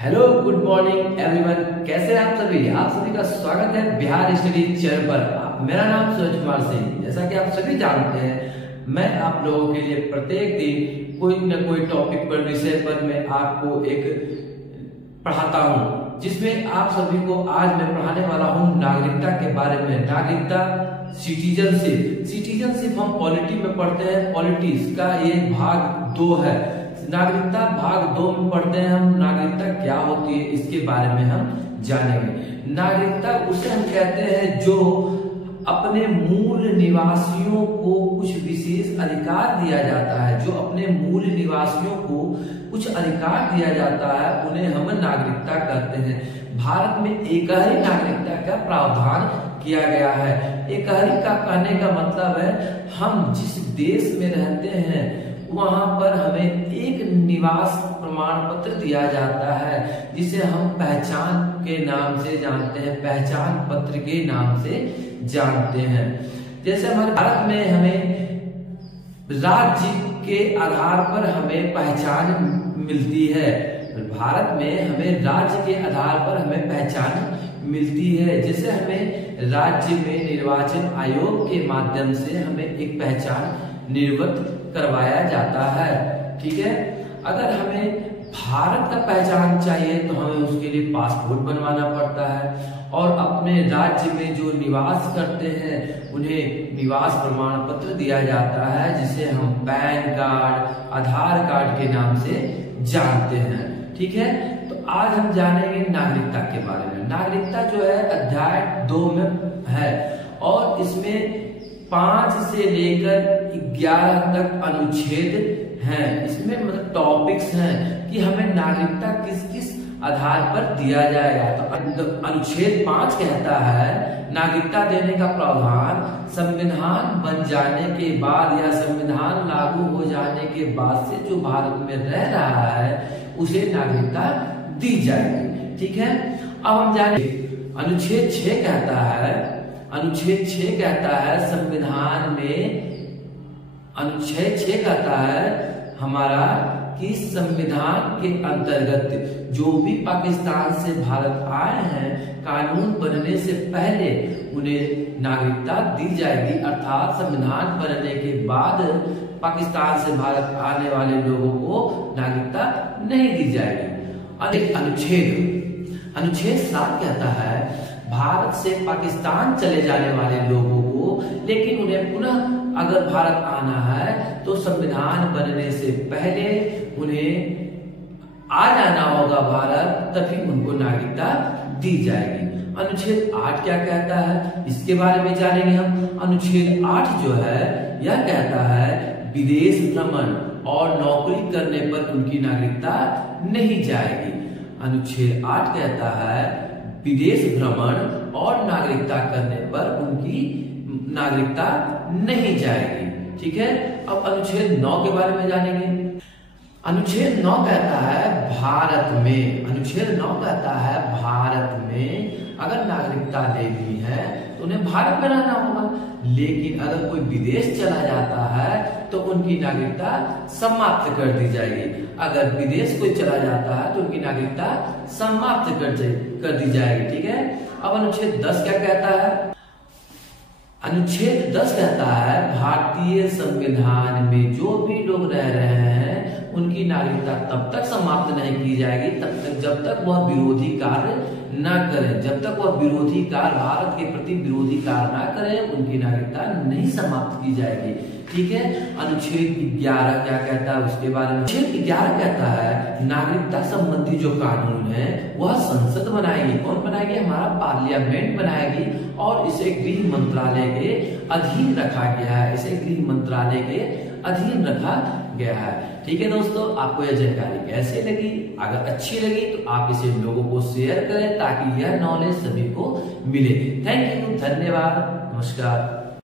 Hello, good morning everyone. कैसे हैं आप सभी? आप सभी का स्वागत है बिहार स्टडी चैनल पर। मेरा नाम सूरज कुमार सिंह। जैसा कि आप सभी जानते हैं, मैं आप लोगों के लिए प्रत्येक दिन कोई न कोई टॉपिक पर, विषय पर मैं आपको एक पढ़ाता हूं, जिसमें आप सभी को आज मैं पढ़ाने वाला हूं नागरिकता के बारे में। नागरिकता, सिटीजनशिप हम पॉलिटी में पढ़ते हैं। पॉलिटिक्स का ये भाग 2 है। नागरिकता भाग 2 में पढ़ते हैं हम। नागरिकता क्या होती है इसके बारे में हम जानेंगे। नागरिकता उसे हम कहते हैं जो अपने मूल निवासियों को कुछ विशेष अधिकार दिया जाता है। जो अपने मूल निवासियों को कुछ अधिकार दिया जाता है, उन्हें हम नागरिकता कहते हैं। भारत में एकहरी नागरिकता का प्रावधान किया गया है। एकहरी का कहने का मतलब है हम जिस देश में रहते हैं वहां पर हमें एक निवास प्रमाण पत्र दिया जाता है, जिसे हम पहचान के नाम से जानते हैं, पहचान पत्र के नाम से जानते हैं। जैसे हमारे भारत में हमें राज्य के आधार पर हमें पहचान मिलती है। भारत में हमें राज्य के आधार पर हमें पहचान मिलती है। जैसे हमें राज्य में निर्वाचन आयोग के माध्यम से हमें एक पहचान निर्गत करवाया जाता है। ठीक है, अगर हमें भारत का पहचान चाहिए तो हमें उसके लिए पासपोर्ट बनवाना पड़ता है, और अपने राज्य में जो निवास करते हैं उन्हें निवास प्रमाण पत्र दिया जाता है, जिसे हम पैन कार्ड, आधार कार्ड के नाम से जानते हैं। ठीक है, तो आज हम जानेंगे नागरिकता के बारे में। नागरिकता जो है अध्याय 2 में है, और इसमें 5 से लेकर 11 तक अनुच्छेद हैं। इसमें मतलब टॉपिक्स हैं कि हमें नागरिकता किस किस आधार पर दिया जाएगा। तो अनुच्छेद 5 कहता है नागरिकता देने का प्रावधान संविधान बन जाने के बाद या संविधान लागू हो जाने के बाद से जो भारत में रह रहा है उसे नागरिकता दी जाएगी। ठीक है, अब हम जाने अनुच्छेद 6 कहता है, अनुच्छेद 6 कहता है संविधान में, अनुच्छेद 6 कहता है हमारा कि संविधान के अंतर्गत जो भी पाकिस्तान से भारत आए हैं, कानून बनने से पहले उन्हें नागरिकता दी जाएगी। अर्थात संविधान बनने के बाद पाकिस्तान से भारत आने वाले लोगों को नागरिकता नहीं दी जाएगी। अनुच्छेद 7 कहता है भारत से पाकिस्तान चले जाने वाले लोगों को, लेकिन उन्हें पुनः अगर भारत आना है तो संविधान बनने से पहले उन्हें आ जाना होगा भारत, तभी उनको नागरिकता दी जाएगी। अनुच्छेद 8 क्या कहता है इसके बारे में जानेंगे हम। अनुच्छेद 8 जो है यह कहता है विदेश भ्रमण और नौकरी करने पर उनकी नागरिकता नहीं जाएगी। अनुच्छेद 8 कहता है विदेश भ्रमण और नागरिकता करने पर उनकी नागरिकता नहीं जाएगी। ठीक है, अब अनुच्छेद 9 के बारे में जानेंगे। अनुच्छेद 9 कहता है भारत में, अनुच्छेद 9 कहता है भारत में अगर नागरिकता लेनी है तो उन्हें भारत में रहना होगा, लेकिन अगर कोई विदेश चला जाता है तो उनकी नागरिकता समाप्त कर दी जाएगी। अगर विदेश कोई चला जाता है तो उनकी नागरिकता समाप्त कर दी जाएगी। ठीक है, अब अनुच्छेद 10 क्या कहता है। अनुच्छेद 10 कहता है भारतीय संविधान में जो भी लोग रह रहे हैं उनकी नागरिकता तब तक समाप्त नहीं की जाएगी तब तक जब तक वह विरोधी कार्य न करें। जब तक वह विरोधी कार्य, भारत के प्रति विरोधी कार्य न करें, उनकी नागरिकता नहीं समाप्त की जाएगी। ठीक है, अनुच्छेद 11 क्या कहता है उसके बारे में। अनुच्छेद 11 कहता है नागरिकता संबंधी जो कानून है वह संसद बनाएगी। कौन बनाएगी? हमारा पार्लियामेंट बनाएगी, और इसे गृह मंत्रालय के अधीन रखा गया है। इसे गृह मंत्रालय के अधीन रखा गया है। ठीक है दोस्तों, आपको यह जानकारी कैसे लगी? अगर अच्छी लगी तो आप इसे लोगों को शेयर करें ताकि यह नॉलेज सभी को मिले। थैंक यू, धन्यवाद, नमस्कार।